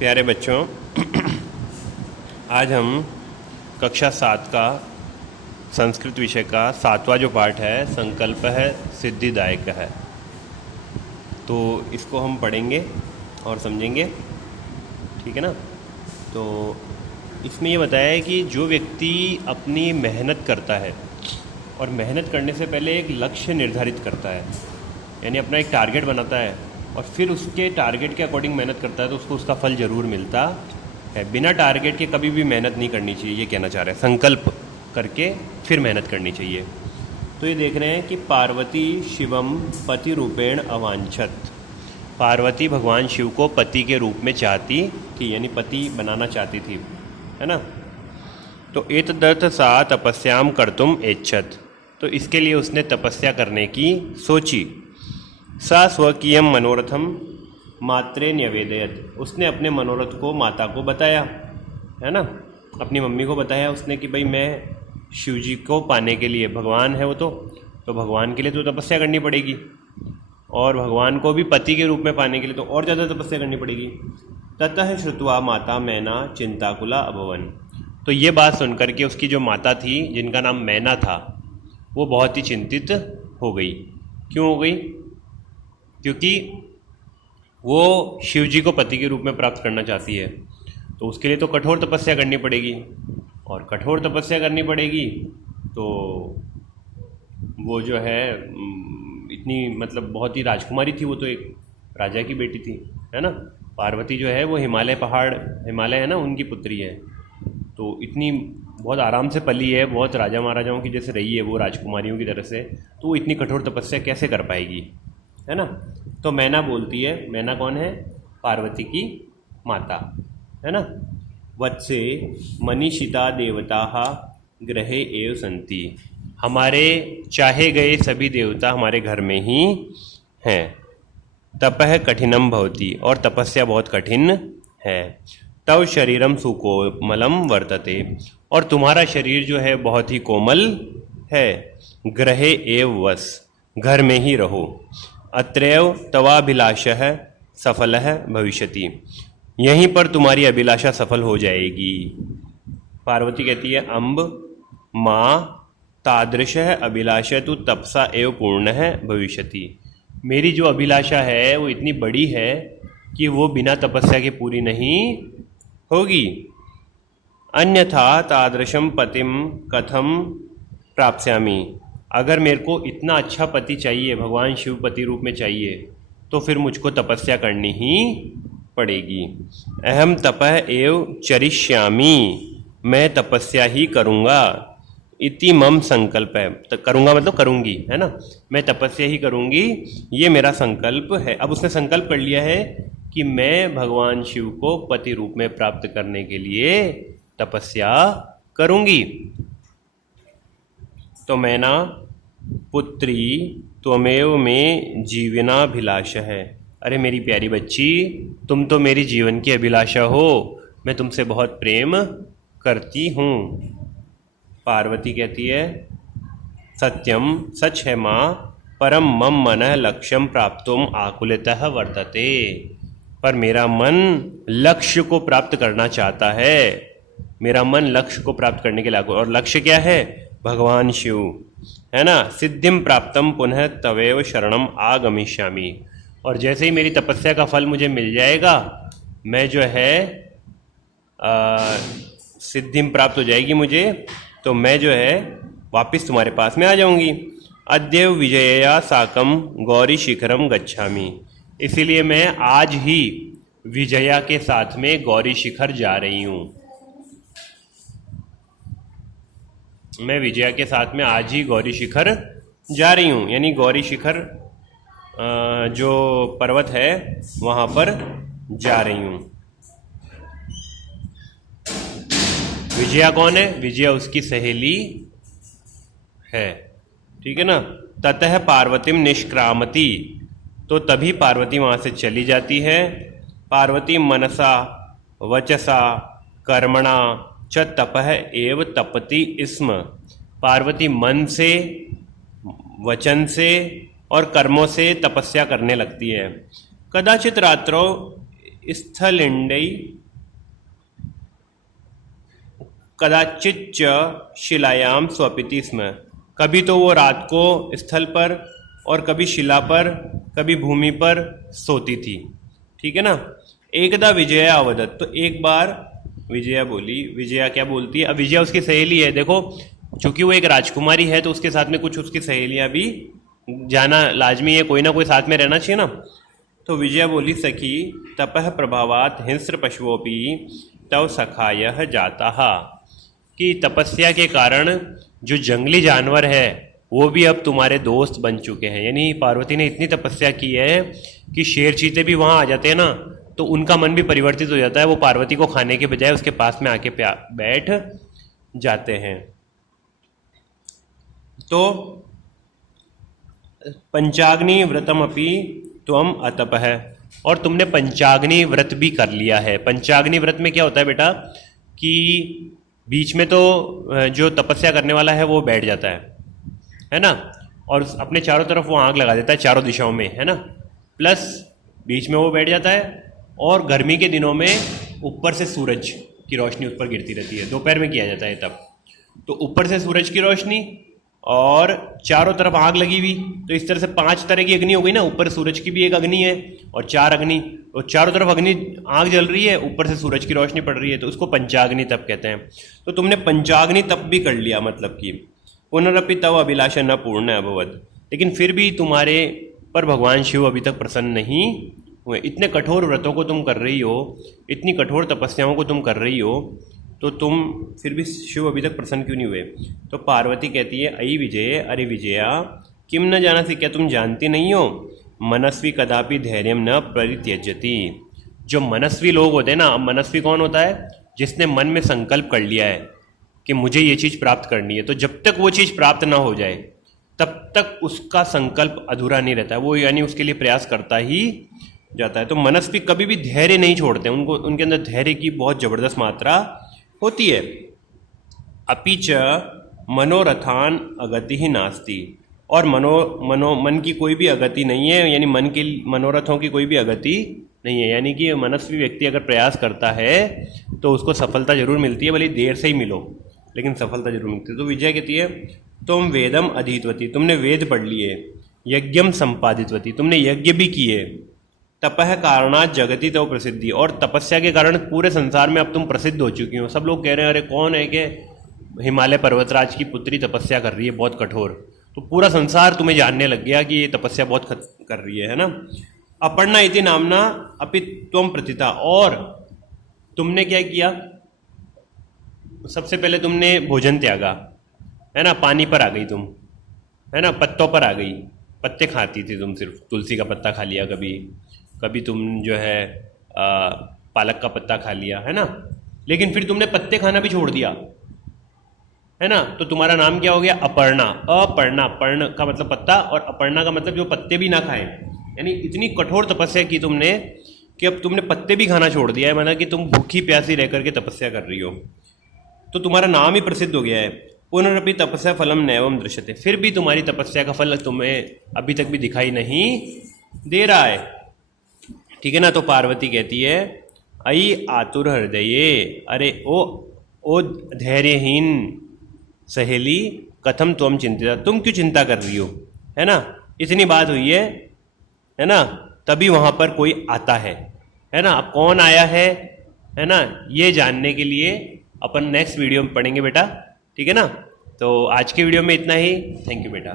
प्यारे बच्चों, आज हम कक्षा 7 का संस्कृत विषय का 7वां जो पाठ है संकल्प है सिद्धिदायक है, तो इसको हम पढ़ेंगे और समझेंगे। ठीक है ना। तो इसमें ये बताया है कि जो व्यक्ति अपनी मेहनत करता है और मेहनत करने से पहले एक लक्ष्य निर्धारित करता है, यानी अपना एक टारगेट बनाता है और फिर उसके टारगेट के अकॉर्डिंग मेहनत करता है, तो उसको उसका फल ज़रूर मिलता है। बिना टारगेट के कभी भी मेहनत नहीं करनी चाहिए, ये कहना चाह रहे हैं। संकल्प करके फिर मेहनत करनी चाहिए। तो ये देख रहे हैं कि पार्वती शिवम पति रूपेण अवांछत। पार्वती भगवान शिव को पति के रूप में चाहती थी, यानी पति बनाना चाहती थी, है ना। तो एतदर्थ सा तपस्याम कर्तुम ऐच्छत, तो इसके लिए उसने तपस्या करने की सोची। सा स्वकीयम मनोरथम मात्रे न्यवेदयत, उसने अपने मनोरथ को माता को बताया, है ना, अपनी मम्मी को बताया उसने कि भाई मैं शिव जी को पाने के लिए, भगवान है वो तो भगवान के लिए तो तपस्या करनी पड़ेगी, और भगवान को भी पति के रूप में पाने के लिए तो और ज़्यादा तपस्या करनी पड़ेगी। ततः श्रुत्वा माता मैना चिंताकुला अभवन, तो ये बात सुनकर के उसकी जो माता थी जिनका नाम मैना था वो बहुत ही चिंतित हो गई। क्यों हो गई? क्योंकि वो शिव जी को पति के रूप में प्राप्त करना चाहती है, तो उसके लिए तो कठोर तपस्या करनी पड़ेगी, और कठोर तपस्या करनी पड़ेगी तो वो जो है इतनी मतलब बहुत ही राजकुमारी थी, वो तो एक राजा की बेटी थी, है ना। पार्वती जो है वो हिमालय है ना, उनकी पुत्री है, तो इतनी बहुत आराम से पली है, बहुत राजा महाराजाओं की जैसे रही है वो, राजकुमारियों की तरह से, तो वो इतनी कठोर तपस्या कैसे कर पाएगी, है ना। तो मैना बोलती है, मैना कौन है? पार्वती की माता, है ना। वत्से मनीषिता देवता ग्रहे एव संति, हमारे चाहे गए सभी देवता हमारे घर में ही हैं। तपः कठिनम भवति, और तपस्या बहुत कठिन है। तव शरीरम सुकोमलम वर्तते, और तुम्हारा शरीर जो है बहुत ही कोमल है। ग्रहे एव वस, घर में ही रहो। अत्रैव तवाभिलाषः सफलः भविष्यति, यहीं पर तुम्हारी अभिलाषा सफल हो जाएगी। पार्वती कहती है, अम्ब माँ तादृशः अभिलाषा तु तपसा एव पूर्णः भविष्यति, मेरी जो अभिलाषा है वो इतनी बड़ी है कि वो बिना तपस्या के पूरी नहीं होगी। अन्यथा तादृशम पतिम कथम प्राप्स्यामि, अगर मेरे को इतना अच्छा पति चाहिए, भगवान शिव पति रूप में चाहिए, तो फिर मुझको तपस्या करनी ही पड़ेगी। अहम तपः एव चरिष्यामि, मैं तपस्या ही करूँगा। इति मम संकल्प है, तो करूँगा मतलब करूँगी, है ना, मैं तपस्या ही करूँगी, ये मेरा संकल्प है। अब उसने संकल्प कर लिया है कि मैं भगवान शिव को पति रूप में प्राप्त करने के लिए तपस्या करूँगी। तो मैना पुत्री त्वमेव में जीवनाभिलाष है, अरे मेरी प्यारी बच्ची, तुम तो मेरी जीवन की अभिलाषा हो, मैं तुमसे बहुत प्रेम करती हूँ। पार्वती कहती है, सत्यम, सच है माँ, परम मम मनः लक्ष्यम प्राप्तुम आकुलितः वर्तते, पर मेरा मन लक्ष्य को प्राप्त करना चाहता है, मेरा मन लक्ष्य को प्राप्त करने के लिए, और लक्ष्य क्या है? भगवान शिव, है ना। सिद्धिम प्राप्तम पुनः तवेव शरणम आगमिष्यामि, और जैसे ही मेरी तपस्या का फल मुझे मिल जाएगा, मैं जो है सिद्धिम प्राप्त हो जाएगी मुझे, तो मैं जो है वापस तुम्हारे पास में आ जाऊंगी। अद्य विजयया साकम गौरी शिखरम गच्छामि, इसीलिए मैं आज ही विजया के साथ में गौरी शिखर जा रही हूँ। मैं विजया के साथ में आज ही गौरी शिखर जा रही हूँ, यानी गौरी शिखर जो पर्वत है वहाँ पर जा रही हूँ। विजया कौन है? विजया उसकी सहेली है, ठीक है ना। ततः पार्वतीम निष्क्रामति, तो तभी पार्वती वहाँ से चली जाती है। पार्वती मनसा वचसा कर्मणा च तपः एव तपति स्म, पार्वती मन से, वचन से और कर्मों से तपस्या करने लगती है। कदाचित रात्रौ स्थलिंडई कदाचिच्च शिलायाम स्वपिति स्म। कभी तो वो रात को स्थल पर और कभी शिला पर, कभी भूमि पर सोती थी। ठीक है ना। एकदा विजया अवदत, तो एक बार विजया बोली। विजया क्या बोलती है? अब विजया उसकी सहेली है। देखो, चूंकि वो एक राजकुमारी है तो उसके साथ में कुछ उसकी सहेलियां भी जाना लाजमी है, कोई ना कोई साथ में रहना चाहिए ना। तो विजया बोली, सखी तपह प्रभावात हिंस्र पशुओपि तव सखायः जाता, कि तपस्या के कारण जो जंगली जानवर है वो भी अब तुम्हारे दोस्त बन चुके हैं। यानी पार्वती ने इतनी तपस्या की है कि शेर चीते भी वहाँ आ जाते हैं ना, तो उनका मन भी परिवर्तित हो जाता है, वो पार्वती को खाने के बजाय उसके पास में आके बैठ जाते हैं। तो पंचाग्नि व्रतम अपि त्वम अतप है, और तुमने पंचाग्नि व्रत भी कर लिया है। पंचाग्नि व्रत में क्या होता है बेटा कि बीच में तो जो तपस्या करने वाला है वो बैठ जाता है ना, और अपने चारों तरफ वो आग लगा देता है चारों दिशाओं में, है ना। प्लस बीच में वो बैठ जाता है, और गर्मी के दिनों में ऊपर से सूरज की रोशनी उस पर गिरती रहती है। दोपहर में किया जाता है तब। तो ऊपर से सूरज की रोशनी और चारों तरफ आग लगी हुई, तो इस तरह से 5 तरह की अग्नि हो गई ना। ऊपर सूरज की भी एक अग्नि है और 4 अग्नि, और चारों तरफ अग्नि आग जल रही है, ऊपर से सूरज की रोशनी पड़ रही है, तो उसको पंचाग्नि तप कहते हैं। तो तुमने पंचाग्नि तप भी कर लिया, मतलब कि पुनरपि तव अभिलाषा न पूर्ण अभवत, लेकिन फिर भी तुम्हारे पर भगवान शिव अभी तक प्रसन्न नहीं हुए। इतने कठोर व्रतों को तुम कर रही हो, इतनी कठोर तपस्याओं को तुम कर रही हो, तो तुम फिर भी शिव अभी तक प्रसन्न क्यों नहीं हुए? तो पार्वती कहती है, अयि विजय, अरे विजया, किम न जाना सी, क्या तुम जानती नहीं हो? मनस्वी कदापि धैर्यम न परित्यजति। जो मनस्वी लोग होते हैं ना, अब मनस्वी कौन होता है? जिसने मन में संकल्प कर लिया है कि मुझे ये चीज़ प्राप्त करनी है, तो जब तक वो चीज़ प्राप्त ना हो जाए तब तक उसका संकल्प अधूरा नहीं रहता है, वो यानी उसके लिए प्रयास करता ही जाता है। तो मनस्वी कभी भी धैर्य नहीं छोड़ते, उनको उनके अंदर धैर्य की बहुत ज़बरदस्त मात्रा होती है। अपिच मनोरथान अगति ही नास्ति, और मन की कोई भी अगति नहीं है, यानी मन के मनोरथों की कोई भी अगति नहीं है। यानी कि मनस्वी व्यक्ति अगर प्रयास करता है तो उसको सफलता जरूर मिलती है, भले देर से ही मिलो, लेकिन सफलता जरूर मिलती है। तो विजय कहती है, तुम वेदम अधीतवती, तुमने वेद पढ़ लिए, यज्ञम संपादितवती, तुमने यज्ञ भी किए, तपह कारणात जगति तो प्रसिद्धि, और तपस्या के कारण पूरे संसार में अब तुम प्रसिद्ध हो चुकी हो। सब लोग कह रहे हैं, अरे कौन है कि हिमालय पर्वतराज की पुत्री तपस्या कर रही है बहुत कठोर, तो पूरा संसार तुम्हें जानने लग गया कि ये तपस्या बहुत कर रही है ना। अपर्णा इति नामना अपि त्वम प्रतिता, और तुमने क्या किया? सबसे पहले तुमने भोजन त्यागा, है ना, पानी पर आ गई तुम, है ना, पत्तों पर आ गई, पत्ते खाती थी तुम, सिर्फ तुलसी का पत्ता खा लिया, कभी तुम जो है पालक का पत्ता खा लिया, है ना। लेकिन फिर तुमने पत्ते खाना भी छोड़ दिया, है ना, तो तुम्हारा नाम क्या हो गया? अपर्णा। अपर्णा, पर्ण का मतलब पत्ता, और अपर्णा का मतलब जो पत्ते भी ना खाए। यानी इतनी कठोर तपस्या की तुमने कि अब तुमने पत्ते भी खाना छोड़ दिया है, मतलब कि तुम भूखी प्यासी रह करके तपस्या कर रही हो, तो तुम्हारा नाम ही प्रसिद्ध हो गया है। पुनरपि तपस्या फलम नैवम दृश्यते, फिर भी तुम्हारी तपस्या का फल तुम्हें अभी तक भी दिखाई नहीं दे रहा है। ठीक है ना। तो पार्वती कहती है, अयि आतुर हृदये, अरे ओ धैर्यहीन सहेली, कथम तुम चिंतिता, तुम क्यों चिंता कर रही हो, है ना। इतनी बात हुई है ना, तभी वहां पर कोई आता है ना। अब कौन आया है ना, ये जानने के लिए अपन नेक्स्ट वीडियो में पढ़ेंगे बेटा। ठीक है ना। तो आज के वीडियो में इतना ही। थैंक यू बेटा।